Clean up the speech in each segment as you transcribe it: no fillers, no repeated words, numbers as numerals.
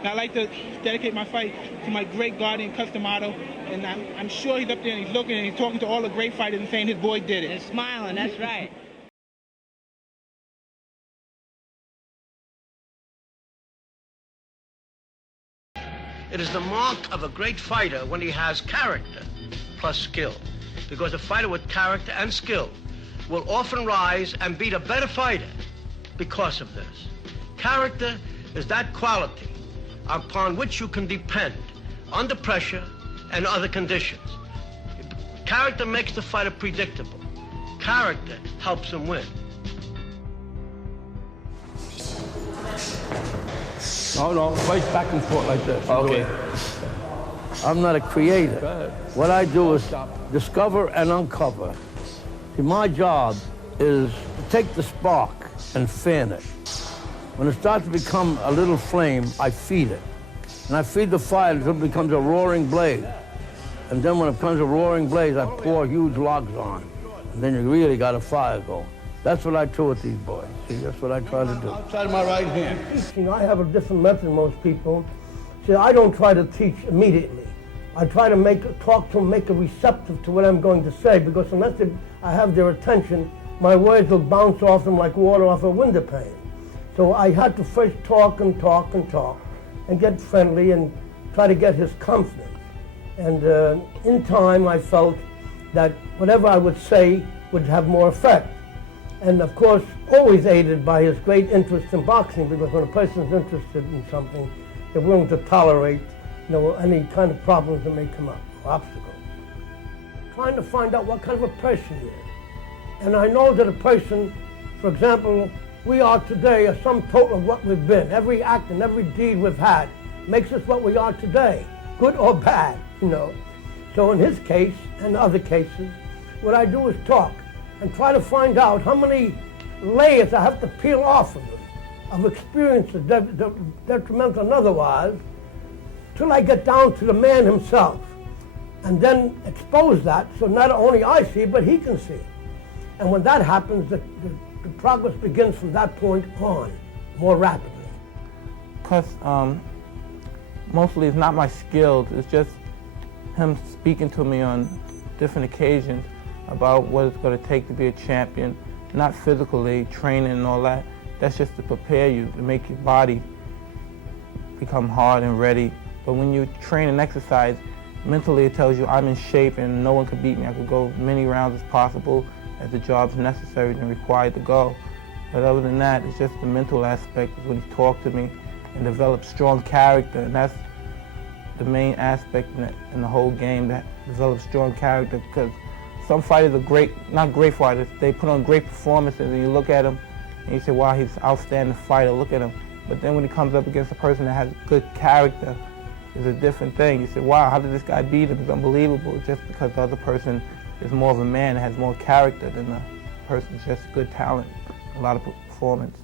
And I'd like to dedicate my fight to my great guardian, Costamato. And I'm sure he's up there and he's looking and he's talking to all the great fighters and saying his boy did it. And smiling, that's right. It is the mark of a great fighter when he has character plus skill. Because a fighter with character and skill will often rise and beat a better fighter because of this. Character is that quality upon which you can depend under pressure and other conditions. Character makes the fighter predictable. Character helps him win. No, fight back and forth like this. Okay. I'm not a creator. What I do is discover and uncover. See, my job is to take the spark and fan it. When it starts to become a little flame, I feed it. And I feed the fire until it becomes a roaring blaze. And then when it becomes a roaring blaze, I pour huge logs on. And then you really got a fire going. That's what I do with these boys. See, that's what I try to do. Outside of my right hand. You know, I have a different method than most people. See, I don't try to teach immediately. I try to talk to them, make them receptive to what I'm going to say, because unless I have their attention, my words will bounce off them like water off a window pane. So I had to first talk and talk and talk and get friendly and try to get his confidence. And in time, I felt that whatever I would say would have more effect. And of course, always aided by his great interest in boxing, because when a person is interested in something, they're willing to tolerate, you know, any kind of problems that may come up, or obstacles. Trying to find out what kind of a person he is. And I know that a person, for example, we are today a sum total of what we've been. Every act and every deed we've had makes us what we are today, good or bad, you know. So in his case, and other cases, what I do is talk and try to find out how many layers I have to peel off of him, of experiences, detrimental and otherwise, till I get down to the man himself, and then expose that so not only I see it, but he can see it. And when that happens, the progress begins from that point on, more rapidly. Because mostly it's not my skills, it's just him speaking to me on different occasions about what it's going to take to be a champion, not physically, training and all that. That's just to prepare you, to make your body become hard and ready. But when you train and exercise, mentally it tells you I'm in shape and no one can beat me. I could go many rounds as possible as the job's necessary and required to go. But other than that, it's just the mental aspect is when he talked to me and developed strong character, and that's the main aspect in the whole game, that develops strong character, because some fighters are great, not great fighters, they put on great performances and you look at him and you say, wow, he's an outstanding fighter, look at him. But then when he comes up against a person that has good character, it's a different thing. You say, wow, how did this guy beat him? It's unbelievable, just because the other person is more of a man and has more character than the person's just good talent, a lot of performance.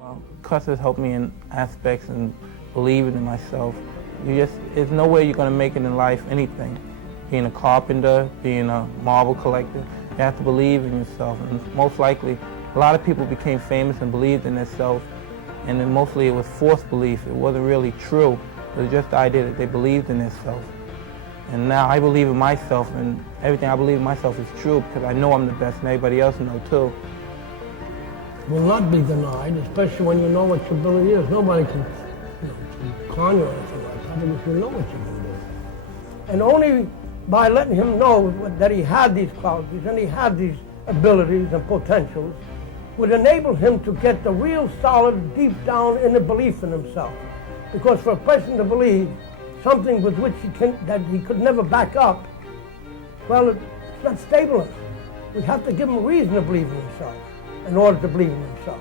Well, Cuss has helped me in aspects and believing in myself. There's no way you're going to make it in life, anything. Being a carpenter, being a marble collector, you have to believe in yourself. And most likely, a lot of people became famous and believed in themselves, and then mostly it was forced belief. It wasn't really true. It was just the idea that they believed in themselves. And now I believe in myself, and everything I believe in myself is true because I know I'm the best, and everybody else knows too. Will not be denied, especially when you know what your ability is. Nobody can, con you or anything like that, because you know what you can do. And only by letting him know that he had these qualities and he had these abilities and potentials would enable him to get the real solid, deep down inner belief in himself. Because for a person to believe something with which that he could never back up, well, it's not stable enough. We have to give him a reason to believe in himself in order to believe in himself.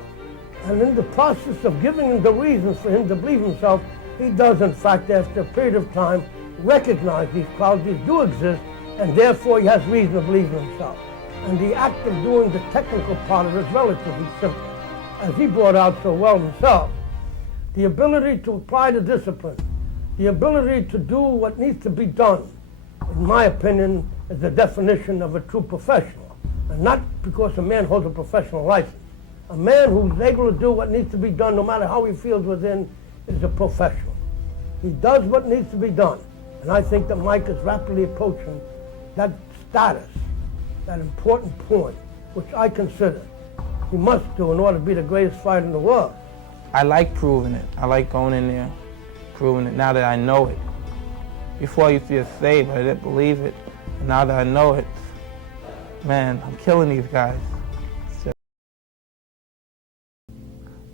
And in the process of giving him the reasons for him to believe in himself, he does, in fact, after a period of time, recognize these qualities do exist, and therefore he has reason to believe in himself. And the act of doing the technical part of it is relatively simple. As he brought out so well himself, the ability to apply the discipline, the ability to do what needs to be done, in my opinion, is the definition of a true professional. And not because a man holds a professional license, A man who's able to do what needs to be done, no matter how he feels within, is a professional. He does what needs to be done. And I think that Mike is rapidly approaching that status, that important point, which I consider he must do in order to be the greatest fighter in the world. I like proving it. I like going in there, proving it now that I know it. Before I used to just say it, but I didn't believe it. And now that I know it, man, I'm killing these guys. So,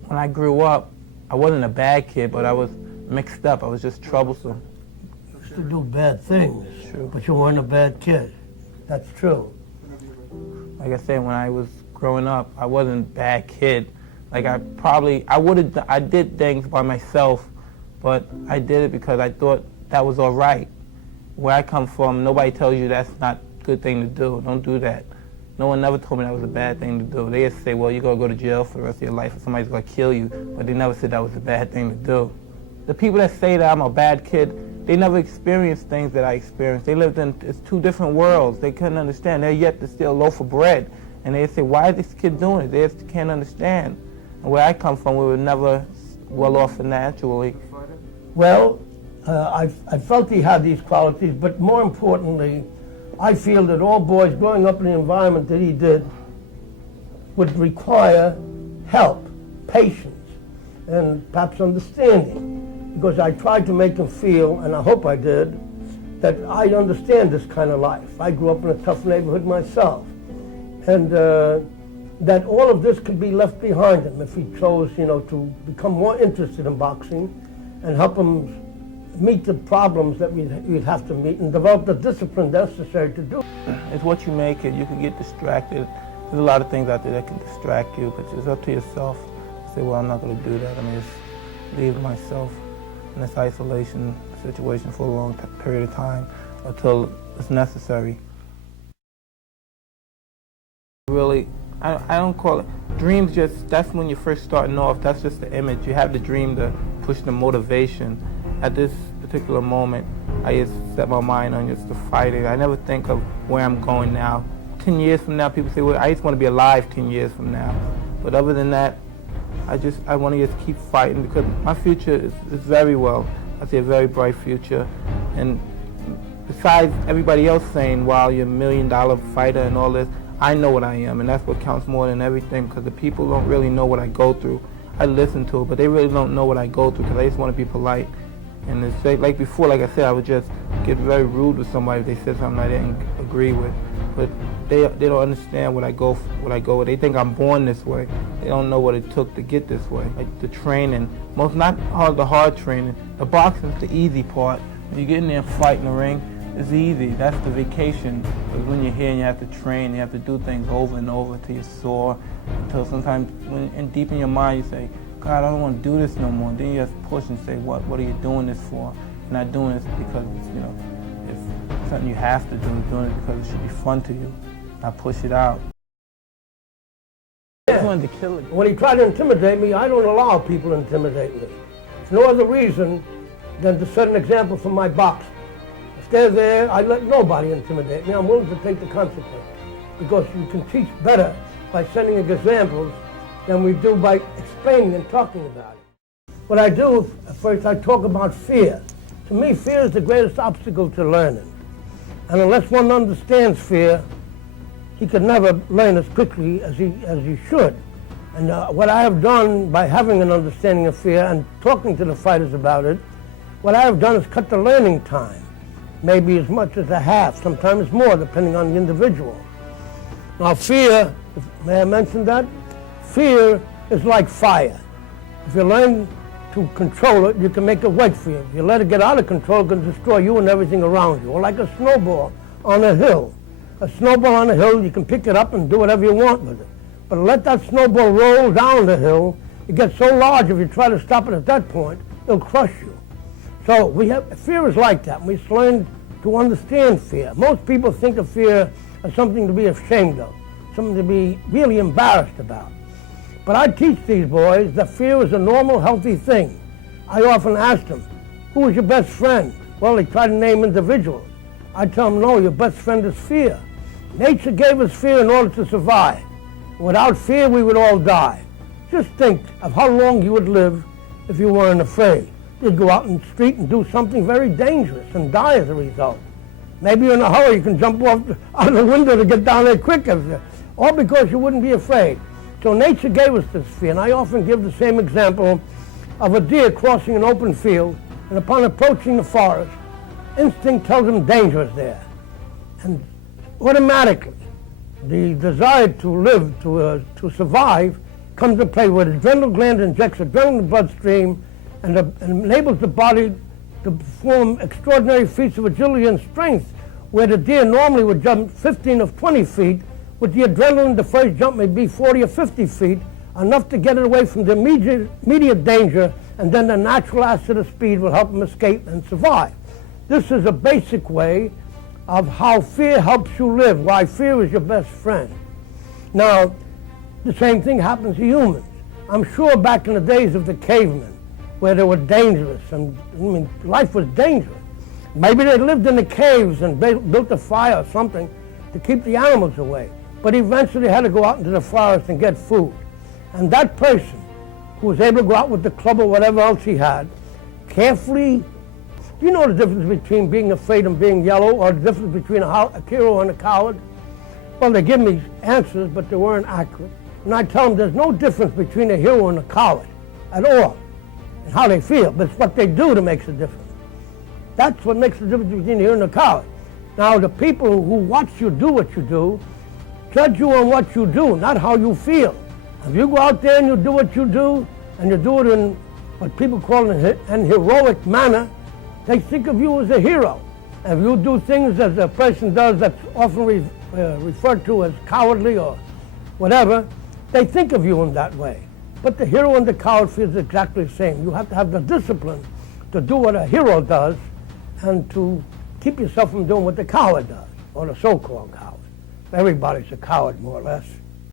when I grew up, I wasn't a bad kid, but I was mixed up. I was just troublesome. You used to do bad things, True. but you weren't a bad kid. That's true. Like I said, when I was growing up, I wasn't a bad kid. Like I did things by myself, but I did it because I thought that was all right. Where I come from, nobody tells you that's not a good thing to do. Don't do that. No one never told me that was a bad thing to do. They just say, well, you're going to go to jail for the rest of your life or somebody's going to kill you, but they never said that was a bad thing to do. The people that say that I'm a bad kid, they never experienced things that I experienced. They lived in two different worlds. They couldn't understand. They're yet to steal a loaf of bread. And they say, why is this kid doing it? They just can't understand. And where I come from, we were never well off financially. Well, I felt he had these qualities, but more importantly, I feel that all boys growing up in the environment that he did would require help, patience, and perhaps understanding. Because I tried to make him feel, and I hope I did, that I understand this kind of life. I grew up in a tough neighborhood myself. And that all of this could be left behind him if he chose, to become more interested in boxing and help him meet the problems that we'd have to meet and develop the discipline necessary to do. It's what you make it. You can get distracted. There's a lot of things out there that can distract you, but it's up to yourself. Say, well, I'm not going to do that. I'm going to just leave myself in this isolation situation for a long period of time until it's necessary. Really, I don't call it dreams. That's when you're first starting off. That's just the image. You have the dream to push the motivation. At this particular moment, I just set my mind on just the fighting. I never think of where I'm going now. 10 years from now, people say, well, I just want to be alive 10 years from now. But other than that, I want to just keep fighting because my future is very well. I see a very bright future. And besides everybody else saying, wow, you're $1 million fighter and all this, I know what I am, and that's what counts more than everything, because the people don't really know what I go through. I listen to it, but they really don't know what I go through, because I just want to be polite. And it's like before, like I said, I would just get very rude with somebody if they said something I didn't agree with. But they don't understand what I go with. They think I'm born this way. They don't know what it took to get this way. Like the training, not the hard training. The boxing's the easy part. When you get in there and fight in the ring, it's easy. That's the vacation. But when you're here and you have to train, you have to do things over and over till you're sore. Until sometimes, deep in your mind, you say, God, I don't want to do this no more. Then you have to push and say, what are you doing this for? You're not doing this because it's something you have to do. You're doing it because it should be fun to you. Not push it out. I just wanted to kill it. When he tried to intimidate me, I don't allow people to intimidate me. There's no other reason than to set an example for my boxing. If they're there, I let nobody intimidate me. I'm willing to take the consequence. Because you can teach better by setting examples than we do by explaining and talking about it. What I do, first I talk about fear. To me, fear is the greatest obstacle to learning. And unless one understands fear, he can never learn as quickly as he should. And what I have done by having an understanding of fear and talking to the fighters about it, what I have done is cut the learning time. Maybe as much as a half, sometimes more, depending on the individual. Now fear, may I mention that? Fear is like fire. If you learn to control it, you can make it work for you. If you let it get out of control, it can destroy you and everything around you. Or like a snowball on a hill. A snowball on a hill, you can pick it up and do whatever you want with it. But let that snowball roll down the hill, it gets so large if you try to stop it at that point, it'll crush you. So fear is like that. We learn to understand fear. Most people think of fear as something to be ashamed of, something to be really embarrassed about. But I teach these boys that fear is a normal, healthy thing. I often ask them, who is your best friend? Well, they try to name individuals. I tell them, no, your best friend is fear. Nature gave us fear in order to survive. Without fear, we would all die. Just think of how long you would live if you weren't afraid. You'd go out in the street and do something very dangerous and die as a result. Maybe you're in a hurry, you can jump out of the window to get down there quicker, all because you wouldn't be afraid. So nature gave us this fear, and I often give the same example of a deer crossing an open field, and upon approaching the forest, instinct tells him danger is there. And automatically, the desire to live, to survive, comes to play where the adrenal gland injects adrenaline in the bloodstream and enables the body to perform extraordinary feats of agility and strength, where the deer normally would jump 15 or 20 feet. With the adrenaline, the first jump may be 40 or 50 feet, enough to get it away from the immediate danger, and then the natural asset of speed will help them escape and survive. This is a basic way of how fear helps you live, why fear is your best friend. Now, the same thing happens to humans. I'm sure back in the days of the cavemen, where they were dangerous, and life was dangerous. Maybe they lived in the caves and built a fire or something to keep the animals away. But eventually had to go out into the forest and get food. And that person who was able to go out with the club or whatever else he had, carefully, do you know the difference between being afraid and being yellow, or the difference between a hero and a coward? Well, they give me answers, but they weren't accurate. And I tell them there's no difference between a hero and a coward at all, and how they feel, but it's what they do that makes a difference. That's what makes the difference between a hero and a coward. Now, the people who watch you do what you do, judge you on what you do, not how you feel. If you go out there and you do what you do, and you do it in what people call an heroic manner, they think of you as a hero. And if you do things as a person does that's often referred to as cowardly or whatever, they think of you in that way. But the hero and the coward feels exactly the same. You have to have the discipline to do what a hero does and to keep yourself from doing what the coward does, or the so-called coward. Everybody's a coward, more or less.